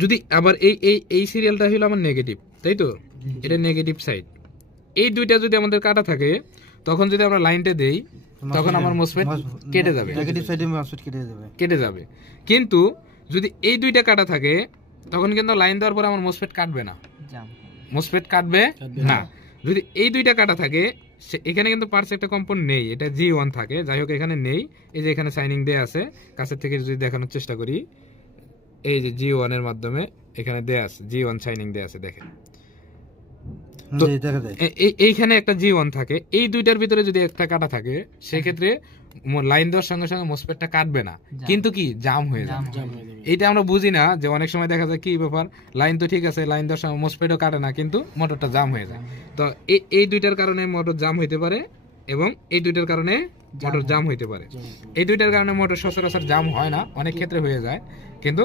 যদি আবার এই এই এই সিরিয়ালটা হলো আমার নেগেটিভ, তাই তো, এটা নেগেটিভ সাইড, এই দুইটা যদি আমাদের কাটা থাকে তখন যদি আমরা লাইনটা দেই তখন আমার মোসফেট কেটে যাবে, নেগেটিভ সাইডে মোসফেট কেটে যাবে। কিন্তু যদি এই দুইটা কাটা থাকে তখন কিন্তু লাইন দেওয়ার পর আমার মোসফেট কাটবে না, মোসফেট কাটবে না। যদি এই দুইটা কাটা থাকে এখানে কিন্তু পার্টস একটা কম্পাউন্ড নেই, এটা G1 থাকে, যাই হোক এখানে নেই, এই যে এখানে সাইনিং দেয়া আছে, কাছের থেকে যদি দেখানোর চেষ্টা করি, এই যে G1 এর মাধ্যমে এখানে দেয়া আছে, G1 সাইনিং দেয়া আছে, দেখেন তো এইখানে একটা G1 থাকে, এই দুইটার ভিতরে যদি একটা কাটা থাকে সেক্ষেত্রে লাইন দেওয়ার সঙ্গে সঙ্গে মোসফেটটা কাটবে না, কিন্তু কি জাম হয়ে যাবে। এইটা আমরা বুঝি না, যে অনেক সময় দেখা যায় কি ব্যাপার, লাইন তো ঠিক আছে, লাইন দেওয়ার সময় মোসফেটও কাটে না, কিন্তু মোটরটা জাম হয়ে যায়। তো এই দুইটার কারণে মোটর জাম হইতে পারে এবং এই দুইটার কারণে মোটর জাম হইতে পারে। এই দুইটার কারণে মোটর সচরাচর জাম হয় না, অনেক ক্ষেত্রে হয়ে যায়, কিন্তু